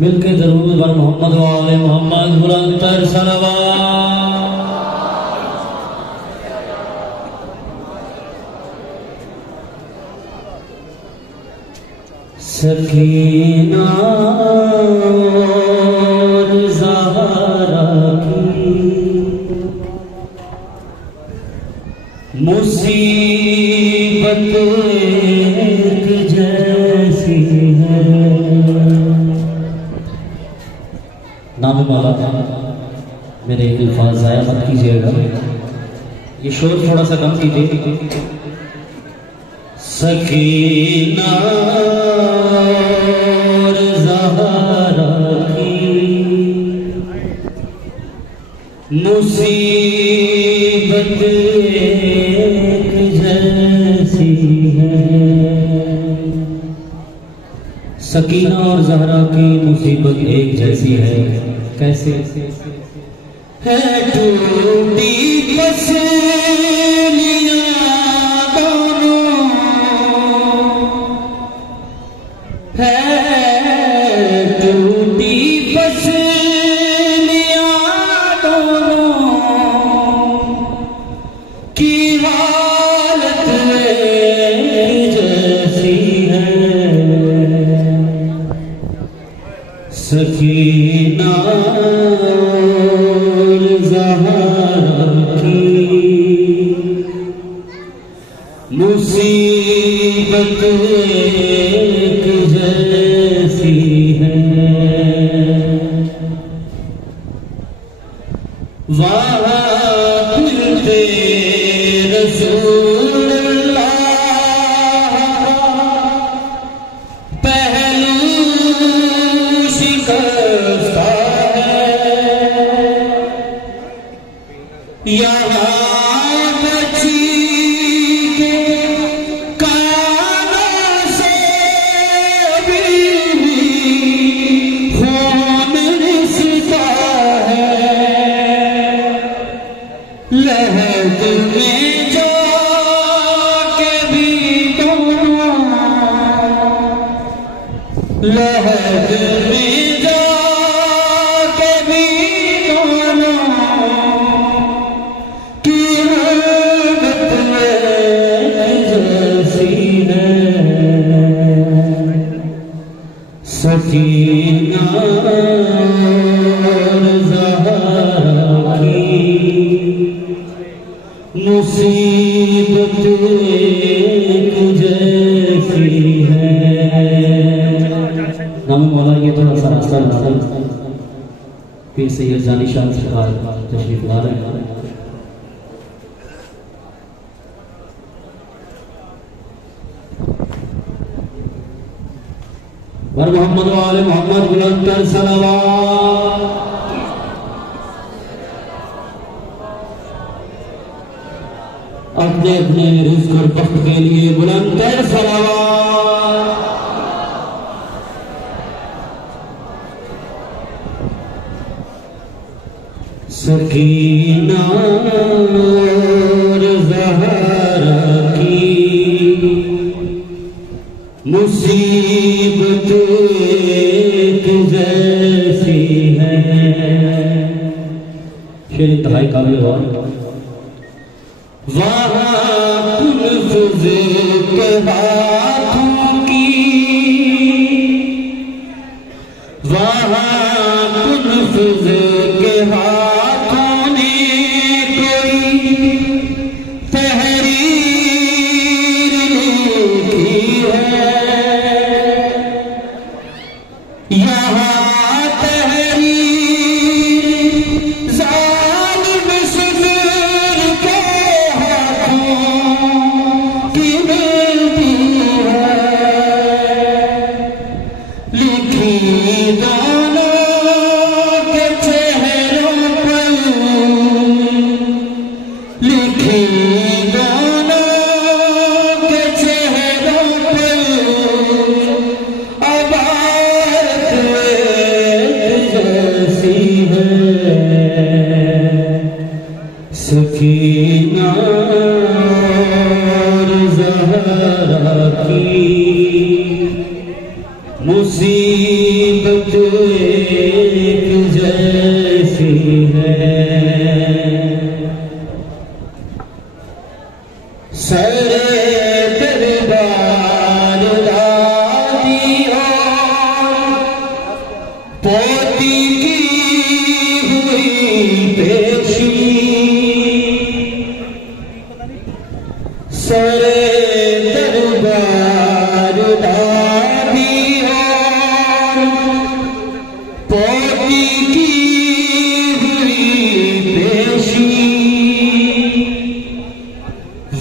मिलके दरूद बर मोहम्मद वाले मोहम्मद बुलंद सलवात। सकीना और ज़हरा की मुसीबत एक जैसी है। नाम वाला मेरे अल्फाज ज़ाया मत कीजिएगा, ये शोर थोड़ा सा कम कीजिए। सकीना और ज़हरा की मुसीबत एक जैसी है। सकीना और ज़हरा की मुसीबत एक जैसी है। कैसे है? टूटी पसलियां दोनों है, टूटी पसलियां दोनों की हालत जैसी है। सकीना और ज़हरा की मुसीबत एक जैसी है। वहाँ मिलते रसूलुल्लाह पहलू शिकस्ता है। यहाँ बची के कानों से भी खून रिसता है। लहद में जाके भी दोनों, लहद में जाके भी दोनों की हालत जैसी है। सकीना और ज़हरा की मुसीबत एक जैसी है। नाम मौला ये थोड़ा सा रास्ता फिर सैयद जानी शाह सरकार तशरीफ ला रहे हैं। बर मोहम्मद वाले मोहम्मद बुलंद सलवात। अपने अपने रिज़्क़ और बख्त के लिए बुलंद सलवात। सकीना और ज़हरा की मुसीबत एक जैसी है। शेर इंतहाई काबिल हुआ। वहाँ कुल्फ़ के हाथों की, वहाँ कुल्फ़ के हाथों ने कोई तहरीर लिखी है। यहाँ तहरीर ज़ालिम सिदर के हाथों की मिलती है। लिखी दोनों के चेहरों पर, लिखी दोनों के चेहरों पर अबारत जैसी है। सकीना और ज़हरा की मुसीबत एक जैसी है, सरे दरबार दादी और पोती की हुई पेशी, सरे दरबार दादी और पोती की हुई पेशी,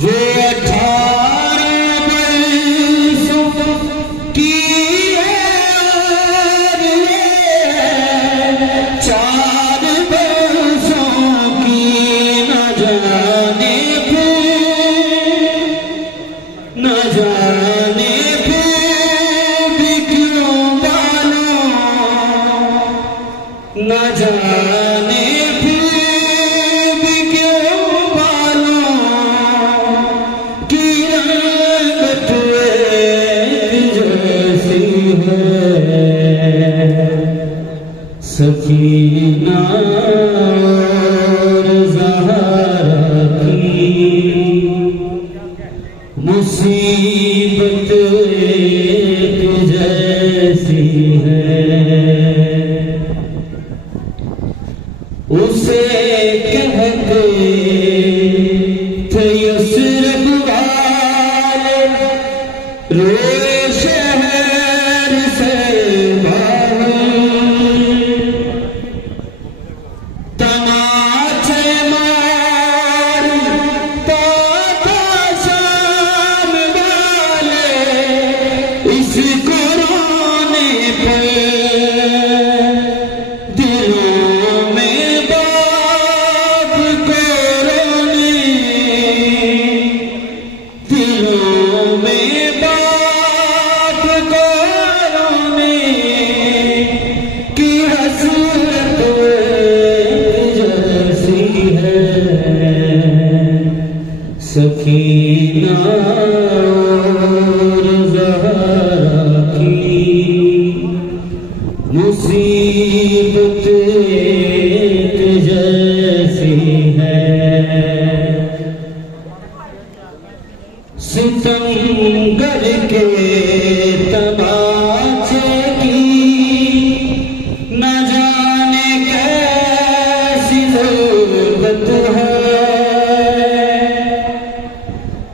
वो 18 बरसों की है और ये 4 बरसों की, न जाने भी क्यों बालों, न जाने भी क्यों बालों की रंगत एक जैसी है, सकीना और ज़हरा की मुसीबत एक जैसी है। उसे कहते थे यसरब वाले, रोए शहर से बाहर, तमाचे मारता था शाम वाले, इसको रोने पे दिलों में बाप को रोने, दिलों में बाप को रोने की हसरत एक जैसी है, सकीना और ज़हरा की मुसीबत एक जैसी है। सितमगर के तमाचे की न जाने कैसी ज़रूरत है,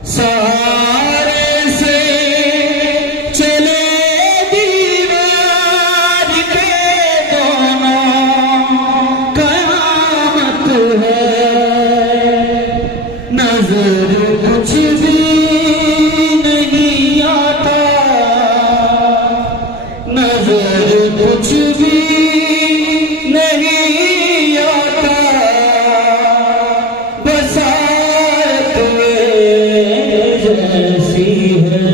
सहारे से चले दीवार के दोनों, कयामत है, नजर कुछ भी नहीं आता, नजर कुछ भी नहीं आता, बसात एक जैसी है,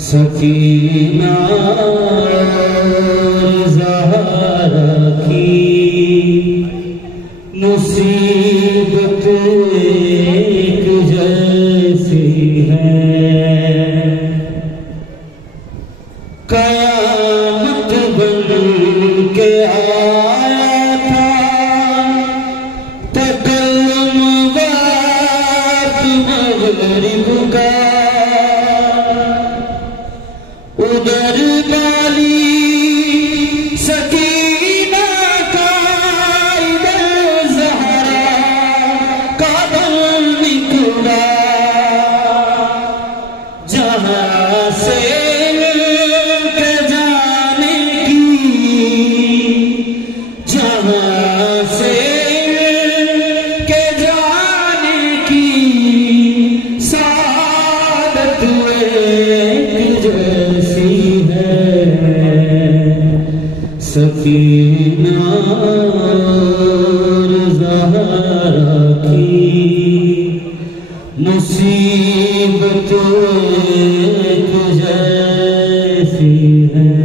सकीना और ज़हरा की मुसीबत एक जैसी है। कयामत बन के आया था तकल्लुम वक्त मगरिब का, उधर बाली सकीना का, इधर ज़हरा का दल निकला, जहाँ से मिलके जाने की, जहाँ से मिलके जाने की सादत एक जैसी है, सकीना और ज़हरा की मुसीबत एक जैसी है।